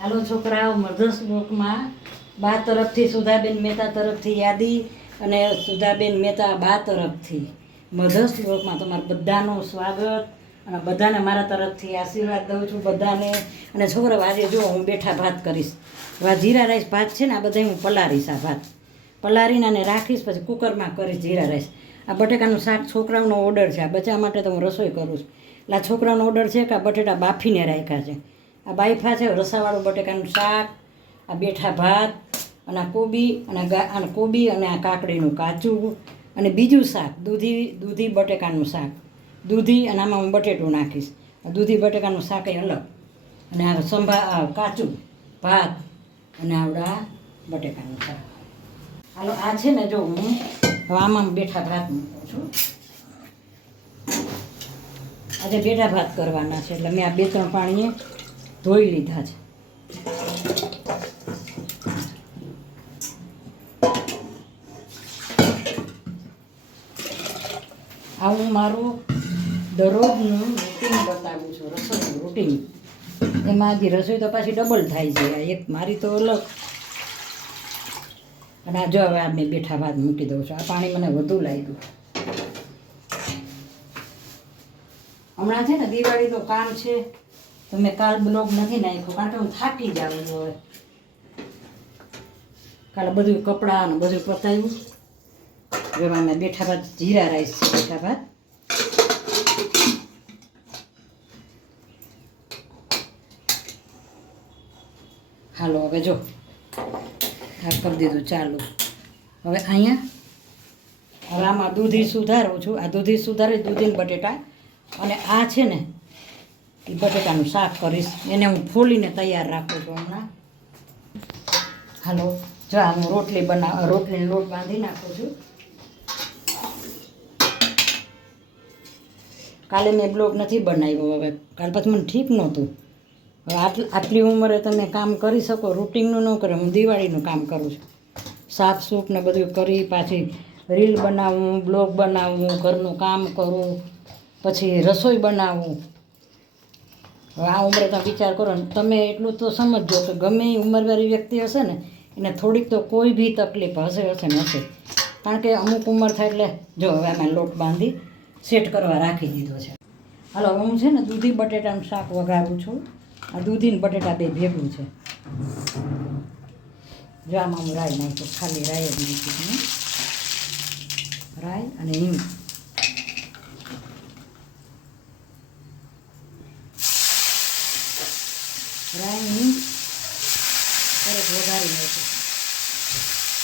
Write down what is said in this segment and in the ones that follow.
હાલો છોકરાઓ, મધર્સ બ્લોકમાં બા તરફથી સુધાબેન મહેતા તરફથી યાદી અને સુધાબેન મહેતા બા તરફથી મધર્સ બ્લોકમાં તમારા બધાનું સ્વાગત અને બધાને મારા તરફથી આશીર્વાદ દઉં છું બધાને. અને છોકરાઓ, આજે જો હું બેઠા ભાત કરીશ. આ જીરા રાઈસ ભાત છે ને, આ બધા હું પલાળીશ. આ ભાત પલાળીને અને રાખીશ, પછી કુકરમાં કરીશ જીરા રાઈસ. આ બટેકાનું શાક છોકરાઓનો ઓર્ડર છે, આ બચ્ચા માટે તો હું રસોઈ કરું છું. એટલે આ છોકરાઓનો ઓર્ડર છે કે આ બટેટા બાફીને રાખ્યા છે. આ બાયફા છે રસાવાળું બટેકાનું શાક, આ બેઠા ભાત અને આ કોબી અને આ કાકડીનું કાચું અને બીજું શાક દૂધી બટેકાનું શાક, દૂધી અને આમાં હું બટેટું નાખીશ. દૂધી બટેકાનું શાક એ અલગ, અને આ કાચું ભાત અને આવડા બટેકાનું શાક. હાલો, આ છે ને, જો હું હવે આમાં બેઠા ભાત મૂકું છું. આજે બેઠા ભાત કરવાના છે, એટલે મેં આ 2-3 પાણીએ ધોઈ લીધા છે. આ હું મારું દરરોજનું રૂટીન બતાવું છું, રસોઈનું રૂટીન. એમાં હજી રસોઈ તો પાછી ડબલ થાય છે, એક મારી તો અલગ. અને આ જો હવે આ મેં બેઠા ભાત મૂકી દઉં છું. આ પાણી મને વધુ લાગ્યું. હમણાં છે ને દિવાળીનું કામ છે, તો મેં કાલ બ્લોગ નથી નાખ્યો, કારણ કે હું થાકી જાઉં છું હવે. કાલે બધું કપડાં અને બધું પતાવ્યું. જેમાં મેં બેઠા ભાત, જીરા રાઈસ છે બેઠા ભાત. હાલો, હવે જો આ કરી દીધું ચાલુ. હવે હવે આમાં દૂધી સુધારું છું. આ દૂધી સુધારી, દૂધી બટેટા. અને આ છે ને એ બટેટાનું શાક કરીશ. એને હું ફોલીને તૈયાર રાખું છું હમણાં. હાલો, જો આ હું રોટલીનો લોટ બાંધી નાખું છું. કાલે મેં બ્લોગ નથી બનાવ્યો. હવે કાલે પછી મને ઠીક નહોતું. હવે આટલી ઉંમરે તમે કામ કરી શકો, રૂટિનનું ન કરે. હું દિવાળીનું કામ કરું છું, સાફ સૂફ ને બધું કરી, પાછી રીલ બનાવું, બ્લોગ બનાવવું, ઘરનું કામ કરું, પછી રસોઈ બનાવવું. હવે આ ઉંમરે તમે વિચાર કરો ને, તમે એટલું તો સમજજો કે ગમે એ ઉંમરવાળી વ્યક્તિ હશે ને, એને થોડીક તો કોઈ બી તકલીફ હશે ને હશે. કારણ કે અમુક ઉંમર થાય એટલે જો હવે અમે લોટ બાંધી સેટ કરવા રાખી દીધો છે. હાલો, હું છે ને દૂધી બટેટાનું શાક વઘારું છું. આ દૂધી ને બટેટા બે ભેગું છે. જો આમાં હું રાઈ નાખું, ખાલી રાઈ જ નાખી. રાઈ અને હિંગ. રાઈ હિંગ સરસ વઘારી નાખું.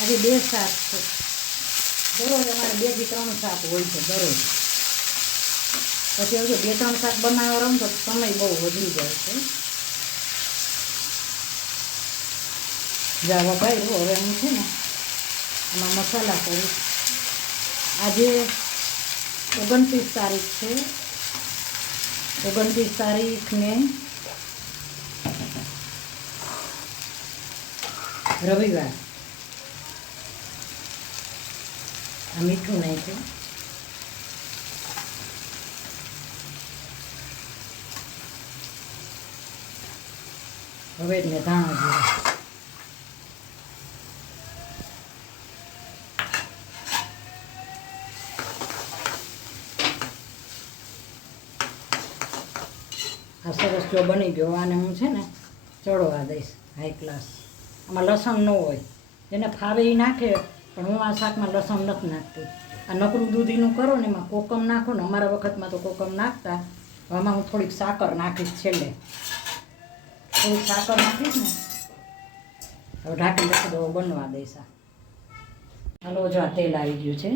આજે 2 શાક છે. દરરોજ અમારે 2 થી 3 શાક હોય છે દરરોજ. પછી હવે 2-3 શાક બનાવવા રહું તો સમય બહુ વધી જાય છે. જાવા ભાઈ, હવે હું છે ને આમાં મસાલા કરીશ. આજે 29 તારીખ છે. 29 તારીખને રવિવાર. આ મીઠું નાખ્યું. હવે ને ધાણા જીરું. આ સરસ જો બની ગયો. આને હું છે ને ચડવા દઈશ હાઈ ક્લાસ. આમાં લસણ ન હોય, જેને ફાવે એ નાખે, પણ હું આ શાકમાં લસણ નથી નાખતી. આ નકરું દૂધીનું કરો ને એમાં કોકમ નાખો ને. અમારા વખતમાં તો કોકમ નાખતા. આમાં હું થોડીક સાકર નાખીશ છેલ્લે. થોડીક સાકર નાખીશ ને. હવે ઢાંકી રાખી દો, બનવા દઈશ. હાલો, જો આ તેલ આવી ગયું છે.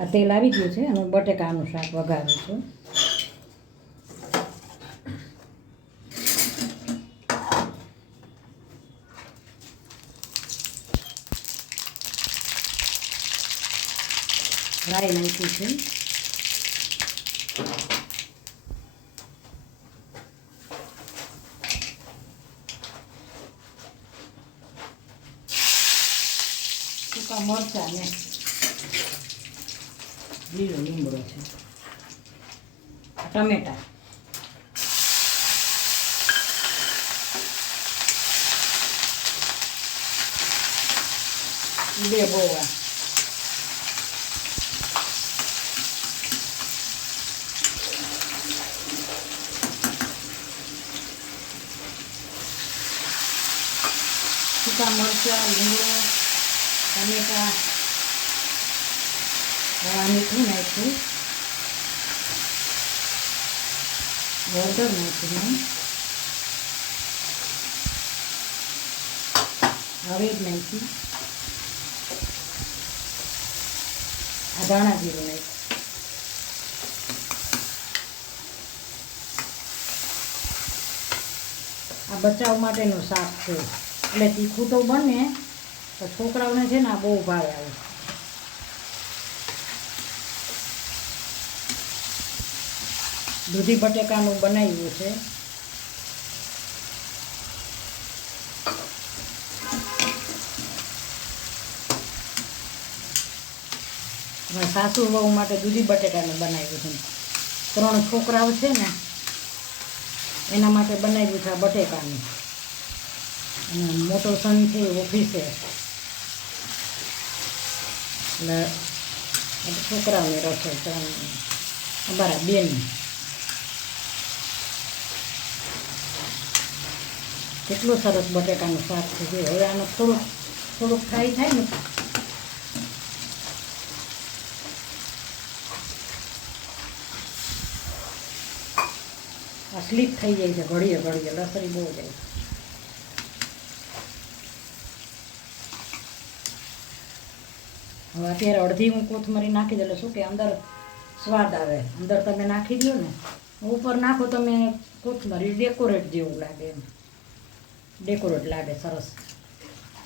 આ તેલ આવી ગયું છે અને હું બટેકાનું શાક વઘારું છું. રાઈ નાખી છે. સૂકા મરચાં ને લીલો લીમડો છે, ટમેટા, ઉડે બહુ આ સૂકા મરચાં, લીમડો, ટમેટા, મીઠું નાખ્યું, હળદર નાખ્યું, હળદ નાખી, આ ધાણા જીરું નાખ્યું. આ બચાવ માટેનું શાક છે એટલે તીખું તો બને તો છોકરાઓને છે ને આ બહુ ભાવે આવે. દૂધી બટેકાનું બનાવ્યું છે. સાસુ વહુ માટે દૂધી બટેકાનું બનાવ્યું છે. 3 છોકરાઓ છે ને એના માટે બનાવ્યું છે આ બટેકાનું. અને મોટો સન છે ઓફિસે એટલે છોકરાઓની રસોઈ 3 અમારા બેન. કેટલું સરસ બટેકાનું શાક છે. હવે આનો થોડુંક ફ્રાય થાય ને આ સ્લીપ થઈ જાય છે ઘડીએ લસરી બહુ જાય. હવે અત્યારે અડધી હું કોથમરી નાખી દઉં એટલે શું કે અંદર સ્વાદ આવે. અંદર તમે નાખી દો ને ઉપર નાખો તમે કોથમરી ડેકોરેટ જેવું લાગે એમ. ડેકોરેટ લાગે સરસ.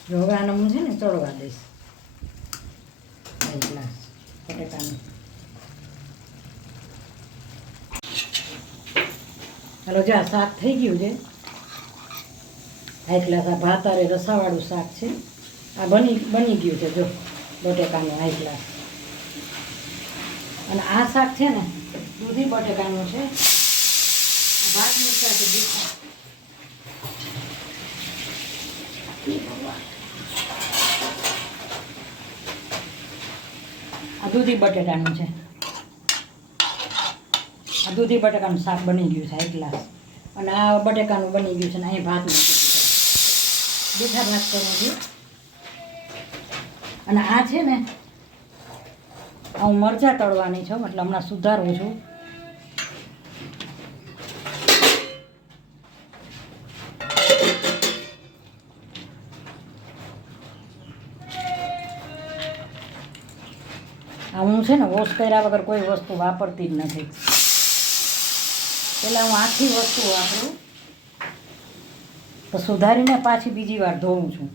જો હવે આને હું છે ને ચડવા દઈશ ગ્લાસ બટેકાનું. હાલો જો આ શાક થઈ ગયું છે. હાઈ ગ્લાસ આ ભાત આરે રસાવાળું શાક છે. આ બની ગયું છે જો બટેકાનું હાઈ ગ્લાસ. અને આ શાક છે ને દૂધી બટેકાનું છે. ભાત મૂકતા છે દેખા. આ દૂધી બટેટાનું છે. આ દૂધી બટેકાનું શાક બની ગયું છે એક ગ્લાસ. અને આ બટેકાનું બની ગયું છે ને અહીં ભાત મૂકી દીધા. બેઠા ભાત કરું છું. અને આ છે ને હું મરચાં તળવાની છું એટલે હમણાં સુધારું છું. હું છે ને વોશ કર્યા વગર કોઈ વસ્તુ વાપરતી જ નથી. પહેલાં હું આખી વસ્તુ વાપરું તો સુધારીને પાછી બીજી વાર ધોઉં છું.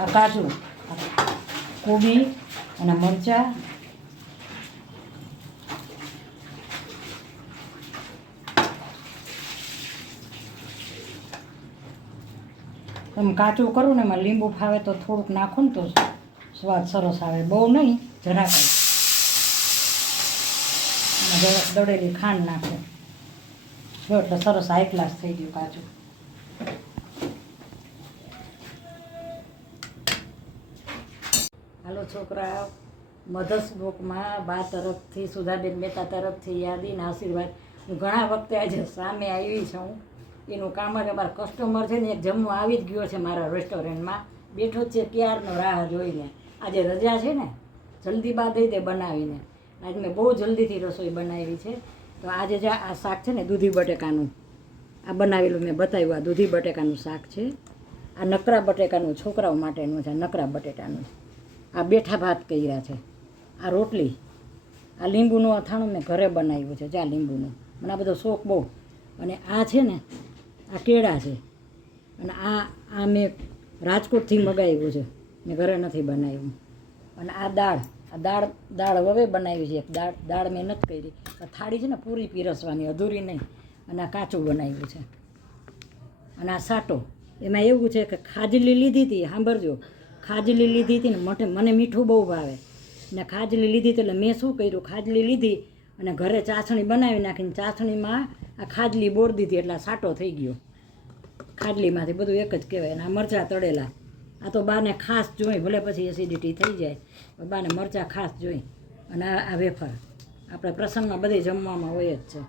આ કાજુ, કોબી અને મરચાં, તમે કાચું કરું ને એમાં લીંબુ ફાવે તો થોડુંક નાખું ને તો સ્વાદ સરસ આવે. બહુ નહીં, જરાક દળેલી ખાંડ નાખો જો એટલે સરસ હાઈ ક્લાસ થઈ ગયું કાચું. હાલો છોકરા, મધર્સ બુકમાં બા તરફથી, સુધાબેન મહેતા તરફથી યાદીના આશીર્વાદ. હું ઘણા વખતે આજે સામે આવી છું. એનું કામ જ અમારા કસ્ટમર છે ને એક જમવા આવી જ ગયો છે મારા રેસ્ટોરન્ટમાં. બેઠો જ છે ક્યારનો રાહ જોઈને. આજે રજા છે ને જલ્દી બા દઈ દે બનાવીને. આજે મેં બહુ જલ્દીથી રસોઈ બનાવી છે. તો આજે જે આ શાક છે ને દૂધી બટેકાનું આ બનાવેલું મેં બતાવ્યું. આ દૂધી બટેકાનું શાક છે. આ નકરા બટેકાનું છોકરાઓ માટેનું છે. નકરા બટેટાનું. આ બેઠા ભાત કર્યા છે. આ રોટલી. આ લીંબુનું અથાણું મેં ઘરે બનાવ્યું છે. જા લીંબુનું મને આ બધો શોખ બહુ. અને આ છે ને આ કેળા છે. અને આ મેં રાજકોટથી મગાવ્યું છે. મેં ઘરે નથી બનાવ્યું. અને આ દાળ હવે બનાવી છે. દાળ મેં નથી કરી. થાળી છે ને પૂરી પીરસવાની, અધૂરી નહીં. અને આ કાચું બનાવ્યું છે. અને આ સાટો એમાં એવું છે કે ખાજલી લીધી હતી. સાંભળજો, ખાજલી લીધી હતી ને મને મીઠું બહુ ભાવે ને ખાજલી લીધી હતી એટલે મેં શું કર્યું, ખાજલી લીધી અને ઘરે ચાસણી બનાવી નાખીને ચાસણીમાં આ ખાજલી બોર દીધી એટલે સાટો થઈ ગયો. ખાજલીમાંથી બધું એક જ કહેવાય. અને આ મરચાં તળેલા આ તો બાને ખાસ જોઈ, ભલે પછી એસિડિટી થઈ જાય, બાને મરચાં ખાસ જોઈ. અને આ વેફર આપણે પ્રસંગમાં બધી જમવામાં હોય જ છે.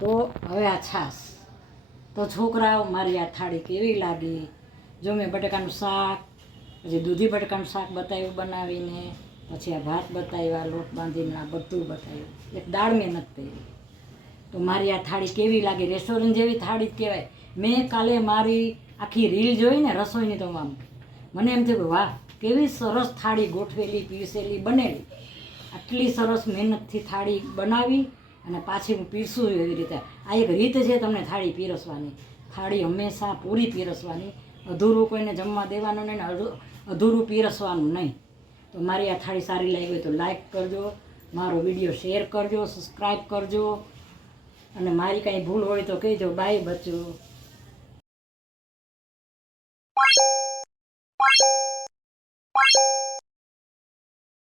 તો હવે આ છાશ. તો છોકરાઓ મારી આ થાળી કેવી લાગી? જો મેં બટાકાનું શાક, પછી દૂધી બટાકાનું શાક બતાવ્યું બનાવીને, પછી આ ભાત બતાવ્યા લોટ બાંધીને, આ બધું બતાવ્યું. એક દાળ મેં નથી પહેરી. તો મારી આ થાળી કેવી લાગી? રેસ્ટોરન્ટ જેવી થાળી જ કહેવાય. મેં કાલે મારી આખી રીલ જોઈ ને રસોઈની, તો મને એમ થયું કે વાહ, કેવી સરસ થાળી ગોઠવેલી, પીરસેલી, બનેલી. આટલી સરસ મહેનતથી થાળી બનાવી અને પાછી હું પીરસું એવી રીતે. આ એક રીત છે તમને થાળી પીરસવાની. થાળી હંમેશા પૂરી પીરસવાની, અધૂરું કોઈને જમવા દેવાનું નહીં ને અધૂરું પીરસવાનું નહીં. તો મારી આ થાળી સારી લાગી હોય તો લાઈક કરજો, મારો વિડીયો શેર કરજો, સબસ્ક્રાઈબ કરજો, અને મારી કાંઈ ભૂલ હોય તો કહેજો. બાય બચ્ચો.